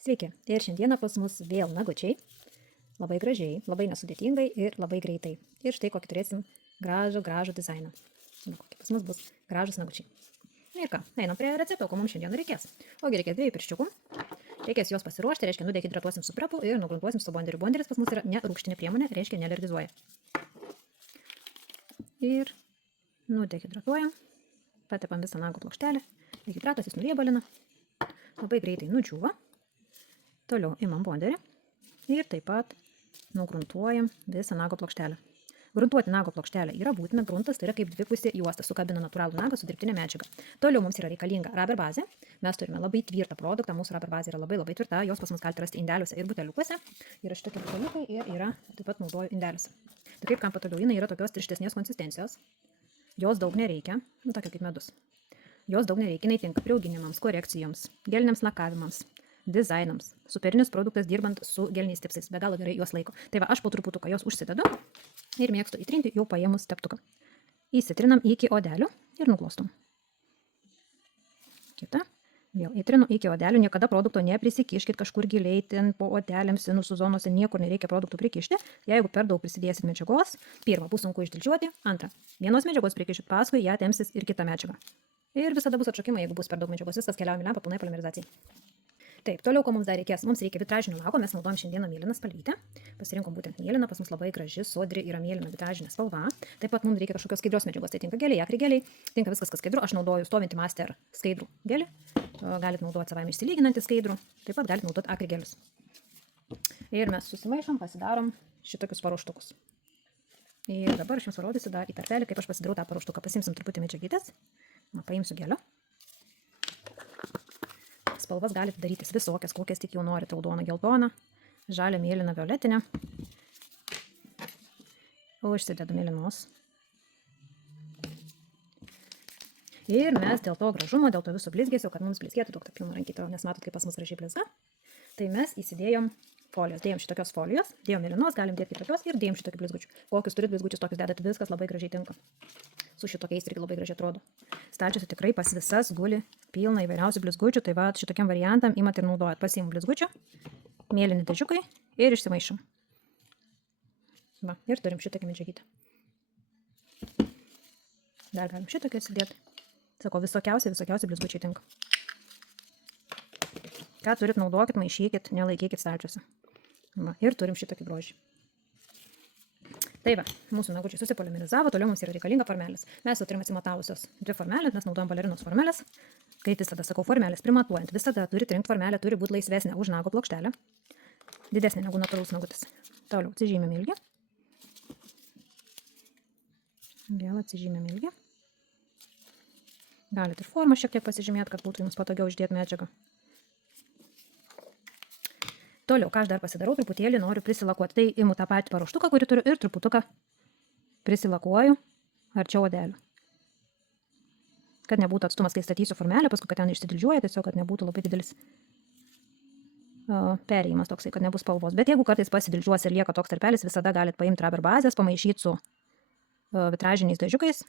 Sveiki, ir šiandieną pas mus vėl nagučiai, labai gražiai, labai nesudėtingai ir labai greitai. Ir štai kokį turėsim gražų dizainą. Kokie pas mus bus gražus nagučiai. Ir ką, einam prie recepto, ko mums šiandieną reikės. Ogi reikės 2 pirščiukų, reikės juos pasiruošti, reiškia nudehidratuosim su prepu ir nugruntuosim su bonderiu. Bonderis pas mus yra nerūgštinė priemonė, reiškia nealergizuoja. Ir nudehidratuojam, patepam visą nago plokštelę, dehidratas jis nuriebalina, labai greitai nudžiūva. Toliau imam bonderį ir taip pat nugruntuojam visą nago plokštelę. Gruntuoti nago plokštelę yra būtina, gruntas tai yra kaip dvipusė juosta, sukabina natūralų nagą su dirbtinė medžiaga. Toliau mums yra reikalinga rubber bazė, mes turime labai tvirtą produktą, mūsų rubber bazė yra labai tvirta, jos pas mus galite rasti indeliuose ir buteliukuose. Yra šitokie buteliukai ir yra taip pat naudoju indeliuose. Tai kaip kam patogiau, jinai yra tokios tirštesnės konsistencijos, jos daug nereikia, tokia kaip medus. Jos daug nereikia, jinai tinka priauginimams, korekcijoms, geliniams lakavimams, dizainams. Superinis produktas dirbant su geliniais tipsais, be galo gerai juos laiko. Tai va, aš po truputuką jos užsidedu ir mėgstu įtrinti jau paėmus teptuką. Įsitrinam iki odelių ir nuklostom. Kita. Vėl įtrinu iki odelių, niekada produkto neprisikiškit kažkur giliai, ten po odelėms, sinusų zonose, niekur nereikia produktų prikišti. Jeigu per daug prisidėsit medžiagos, pirmą, bus sunku išdildžiuoti, antrą, vienos medžiagos prikišit, paskui ją tempsis ir kita medžiaga. Ir visada bus atšokimai, jeigu bus per daug medžiagos, viskas keliauja į lempą pilnai polimerizacijai. Taip, toliau, ko mums dar reikės? Mums reikia vitražinio lako, mes naudojam šiandieną mėlyną spalvytę. Pasirinkom būtent mėlyną, pas mus labai graži, sodri yra mėlyna vitražinė spalva. Taip pat mums reikia kažkokios skaidrios medžiagos, tai tinka geliai, akrigeliai, tinka viskas, kas skaidru. Aš naudoju stovintį master skaidrų gelį, galite naudoti savaime išsilyginantį skaidrų, taip pat galite naudoti akrigelius. Ir mes susimaišom, pasidarom šitokius paruoštukus. Ir dabar aš jums parodysiu dar į tarpelį, kaip aš pasidarau tą paruoštuką. Pasimsim truputį medžiagytės, paimsiu gelio. Spalvas galite darytis visokias, kokias tik jau norite, raudoną, geltoną, žalią, mėlyną, violetinę. Užsidedu mėlynos. Ir mes dėl to gražumo, dėl to viso blizgėsio, kad mums blizgėtų daug pilno rankyto, nes matot, kaip pas mus gražiai blizga, tai mes įsidėjom folijos, dėjom šitokios folijos, dėjom mėlynos, galim dėti kitokios ir dėjom šitokių blizgučių. Kokius turit blizgučius, tokius dedat, viskas labai gražiai tinka. Su šitokiais irgi labai gražiai atrodo. Stalčiuose tikrai pas visas guli pilna įvairiausių blizgučių, tai va šitokiam variantam imat ir naudojat. Pasiimu blizgučių, mėlyni dėžiukai ir išsimaišom. Va, ir turim šitokį medžiagytę. Dar galim šitokį įsidėti. Sako, visokiausiai blizgučiai tinka. Ką turit, naudokit, maišykit, nelaikykit stalčiuose. Va, ir turim šitokį grožį. Tai va, mūsų nagučiai susipolimerizavo, toliau mums yra reikalinga formelės. Mes jau turime atsimatavusios 2 formelės, mes naudojam balerinos formelės. Kaip visada sakau, formelės primatuojant, visada turite rinkti formelę, turi būti laisvesnė už nago plokštelę. Didesnė negu natūralus nagutis. Toliau atsižymėm ilgį. Vėl atsižymėm ilgį. Galite ir formą šiek tiek pasižymėti, kad būtų jums patogiau uždėti medžiagą. Toliau, ką aš dar pasidarau, truputėlį noriu prisilakuoti. Tai imu tą patį paruoštuką, kurį turiu, ir truputuką prisilakuoju arčiau odelių. Kad nebūtų atstumas, kai statysiu formelę, paskui, kad ten išsidildžiuoja, tiesiog, kad nebūtų labai didelis perėjimas toksai, kad nebus spalvos. Bet jeigu kartais pasidildžiuos ir lieka toks tarpelis, visada galite paimti rubber bazės, pamaišyti su vitražiniais dažiukais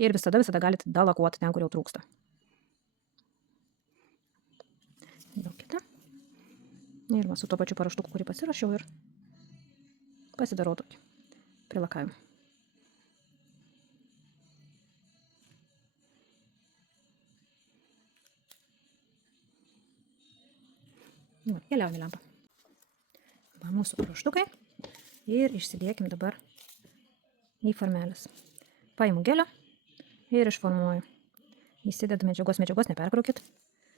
ir visada galite dalakuoti ten, kur jau trūksta. Daug kita. Ir va, su to pačiu paruoštuku, kurį pasirašiau, ir pasidarau tokį prilakavimą. Va, keliaujam į lempą. Va, mūsų paruoštukai. Ir išsidėkim dabar į formelės. Paimu gelio ir išformuoju. Įsidedu medžiagos neperkraukit.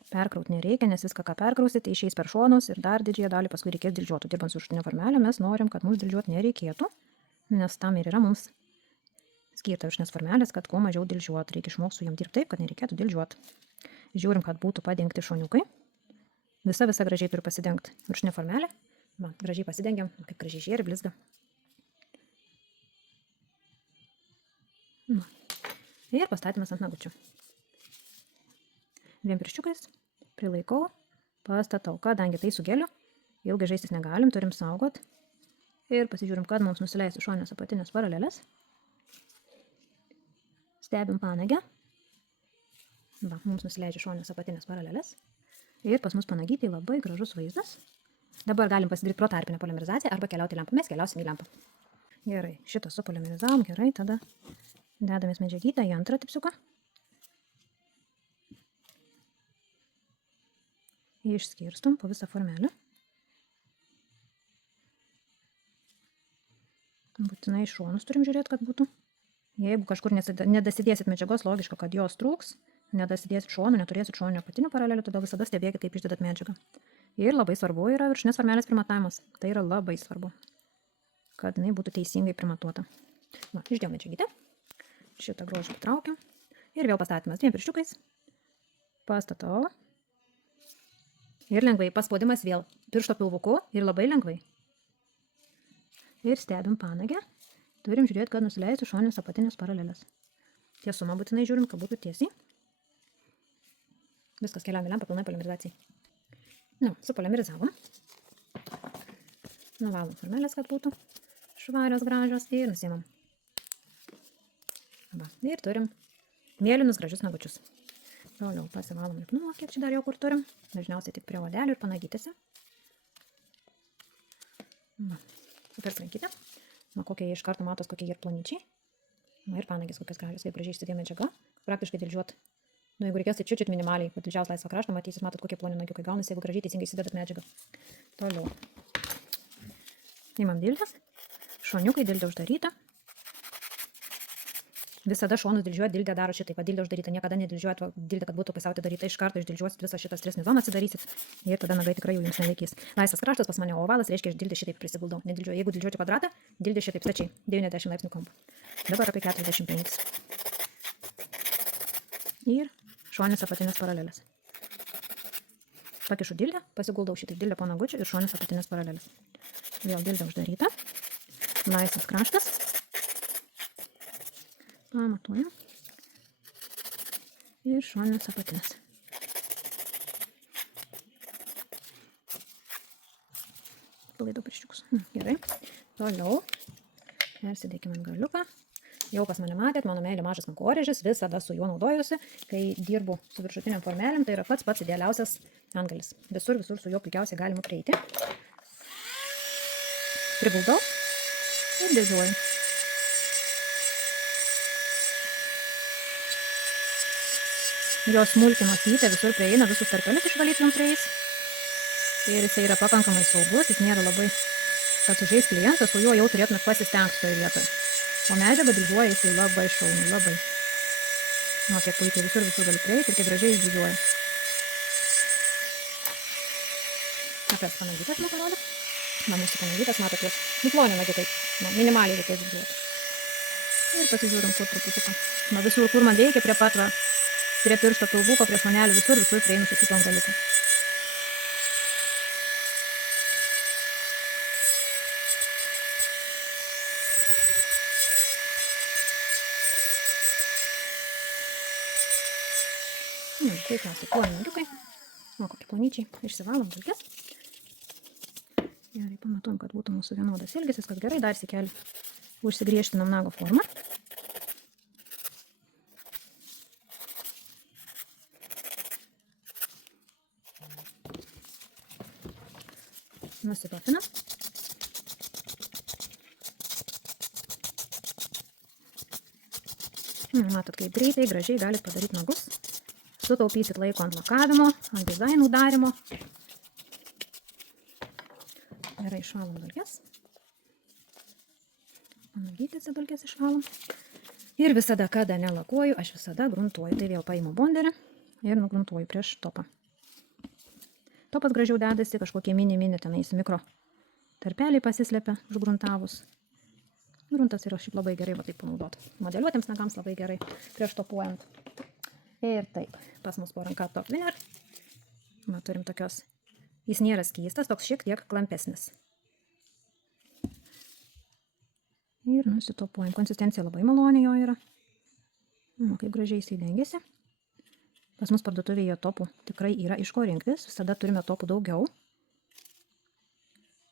Perkraut nereikia, nes viską, ką perkrausite, išeis per šonus ir dar didžiąją dalį paskui reikės dildžiuotų. Dirbant su viršutinė formelė, mes norim, kad mums dildžiuoti nereikėtų, nes tam ir yra mums skirta viršutinės formelės, kad kuo mažiau dildžiuotų. Reikia išmokti su jom dirbti taip, kad nereikėtų dildžiuoti. Žiūrim, kad būtų padengti šoniukai. Visa gražiai turi pasidengti viršutinė formelė. Va, gražiai pasidengiam, kaip gražiai žėri, blizga. Va. Ir pastatymas ant nagučių. 2 pirščiukais prilaikau, pastatau, kadangi tai su geliu, ilgai žaistis negalim, turim saugot. Ir pasižiūrim, kad mums nusileistų šoninės apatinės paralelės. Stebim panagę. Va, mums nusileidžia šoninės apatinės paralelės. Ir pas mus panagytai labai gražus vaizdas. Dabar galim pasidaryti protarpinę polimerizaciją arba keliauti į lempą. Mes keliausim į lempą. Gerai, šitą supolimerizavom, gerai, tada dedamės medžiagytę į antrą tipsiuką. Išskirstom po visą formelę. Būtinai iš šonus turim žiūrėti, kad būtų. Jeigu kažkur nedasidėsit medžiagos, logiška, kad jos trūks, nedasidėsit šonų, neturėsit šoninių apatinių paralelių, todėl visada stebėkit, kaip išdedat medžiagą. Ir labai svarbu yra viršutinės formelės primatavimas. Tai yra labai svarbu, kad jinai būtų teisingai primatuota. Va, išdėjau medžiagytę. Šitą grožį patraukiam. Ir vėl pastatymas dviem pirščiukais. Pastatau. Ir lengvai paspaudimas vėl piršto pilvuku ir labai lengvai. Ir stebim panagę. Turim žiūrėti, kad nusileistų šoninės apatinės paralelės. Tiesumą būtinai žiūrim, kad būtų tiesiai. Viskas keliam į lempą pilnai polimerizacijai. Nu, supolimerizavom. Nuvalom formelės, kad būtų švarios, gražios ir nusimam. Va, ir turim mėlynus gražius nagučius. Toliau pasivalom lipnumą, kiek čia dar jau kur turim. Dažniausiai tik prie odelių ir panagytėse. Va, super rankytė. Va, kokie jie iš karto matos, kokie jie ir plonyčiai. Va, ir panagės kokias gražios, kaip gražiai išsidė medžiaga. Praktiškai dildžiuot. Nu, jeigu reikės, tai čiut minimaliai, kad didžiaus laisvą kraštą matysit, matot, kokie ploni nagiukai gaunasi, jeigu gražiai teisingai įsidedat medžiagą. Toliau. Imam dildę. Šoniukai, dildė uždaryta. Visada šonus dildžiuojat, dildė daro šitaip, dildė uždaryta, niekada nedildžiuojat dildė, kad būtų pusiau atidaryta, iš karto išdildžiuosit visą šitą stresinį zoną atsidarysit ir tada nagai tikrai jų jums nelaikys. Laisvas kraštas pas mane ovalas, reiškia, aš dildė šitaip prisiguldau. Nedildžiuoju, jeigu dildžiuoti kvadratą, dildė šitaip stačiai, 90 laipsnių kampu. Dabar apie 45. Ir šoninės apatinės paralelės. Pakišu dildę, pasiguldau šitaip dildę po nagučių ir šoninės apatinės paralelės. Vėl dildė uždaryta. Laisvas kraštas. Pamatuojam. Ir šoninės apatinės. Palaidau pirščiukus. Gerai. Toliau. Persidėkime galiuką. Jau pas mane matėt, mano meilė mažas kankorėžis, visada su juo naudojusi, kai dirbu su viršutiniam formelėm, tai yra pats idealiausias antgalis. Visur su juo puikiausiai galima prieiti. Priguldau ir dėžiuoju. Jos smulkiai masytė, visur prieina, visus tarpelius išvalyti jums prieis. Ir jisai yra pakankamai saugus, jis nėra labai, kad sužeis klientą, su juo jau turėtumėt pasistengti toje vietoje. O medžiagą dildžiuoja jisai labai šauniai, labai. Nu, kiek puikiai visur gali prieiti ir kiek gražiai išdildžiuoja. Apie panagytas man parodo. Na, mūsų panagytas, matot, jos diplonė nagitai, minimaliai reikės dildžiuoti. Ir pasižiūrim, kur truputuką. Na, visur, kur man reikia, prie pat va, prie piršto pilvuko, prie šonelių, visur prieinu su šitom galiukom. Puikiausiai ploni nagiukai. O, kokie plonyčiai. Išsivalom dulkes. Gerai, pamatuojam, kad būtų mūsų vienodas ilgis, viskas gerai. Dar sėkelį užsigriežtinam nago formą. Nusipapinam. Matot, kaip greitai, gražiai galit padaryti nagus. Sutaupysit laiko ant lakavimo, ant dizainų darimo. Gerai, išvalom dulkes. Panagytėse dulkes išvalom. Ir visada, kada nelakuoju, aš visada gruntuoju. Tai vėl paimu bonderį ir nugruntuoju prieš topą. Topas gražiau dedasi, kažkokie mini tenais mikro tarpeliai pasislepia užgruntavus. Gruntas yra šiaip labai gerai va taip panaudoti. Modeliuotėms nagams labai gerai prieš topuojant. Ir taip, pas mus po ranka top winner. Va, turim tokios, jis nėra skystas, toks šiek tiek klampesnis. Ir nusitopuojam. Konsistencija labai maloni jo yra. Nu, kaip gražiai jisai dengiasi. Pas mus parduotuvėje topų tikrai yra iš ko rinktis. Visada turime topų daugiau,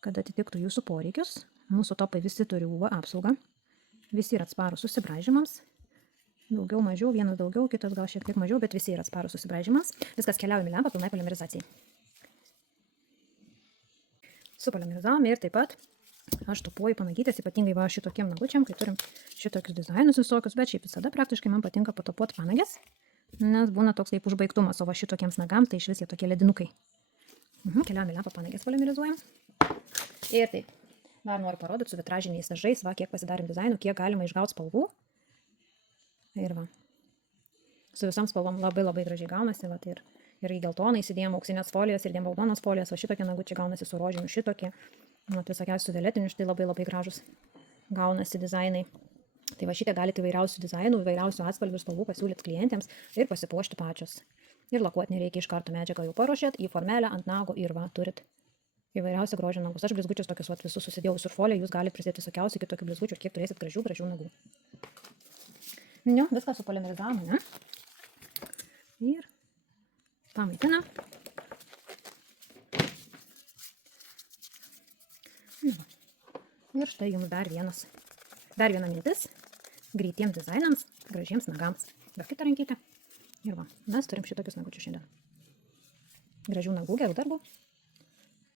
kad atitiktų jūsų poreikius. Mūsų topai visi turi UV apsaugą. Visi yra atsparūs susibraižymams. Daugiau, mažiau, vienas daugiau, kitas gal šiek tiek mažiau, bet visi yra atsparūs susibraižymams. Viskas keliaujam į lempą pilnai polimerizacijai. Supolimerizavom ir taip pat aš topuoju panagytės, ypatingai va šitokiem nagučiam, kai turim šitokius dizainus visokius, bet šiaip visada praktiškai man patinka patopuoti panagės, nes būna toks kaip užbaigtumas, o va šitokiems nagams tai iš vis jie tokie ledinukai. Keliaujam į lempą panagės polimerizuojam. Ir taip, dar noriu parodyti su vitražiniais dažais, va kiek pasidarėm dizainų, kiek galima išgauti spalvų. Ir va, su visom spalvom labai gražiai gaunasi, va, ir į geltoną įsidėjom auksinės folijas, ir dėm raudonos folijas, va šitokie nagučiai gaunasi su rožiniu, šitokie, visokiausių su violetiniu, štai labai gražus gaunasi dizainai. Tai va šitie galite įvairiausių dizainų, įvairiausių atspalvių spalvų pasiūlyti klientėms ir pasipuošti pačios. Ir lakuoti nereikia iš karto, medžiagą jau paruošėt, į formelę ant nago ir va, turit įvairiausią grožio nagus. Aš blizgučius tokius va, visus susidėjau visur foliją, jūs galite prisidėti visokiausių kitokių blizgučių, kiek turėsit gražių nagų. Viską supolimerizavom, ne? Ir pamaitinam. Ir štai jums dar viena mintis greitiems dizainams, gražiems nagams. Dar kitą rankytę. Ir va, mes turim šitokius nagučius šiandien. Gražių nagų, gerų darbų.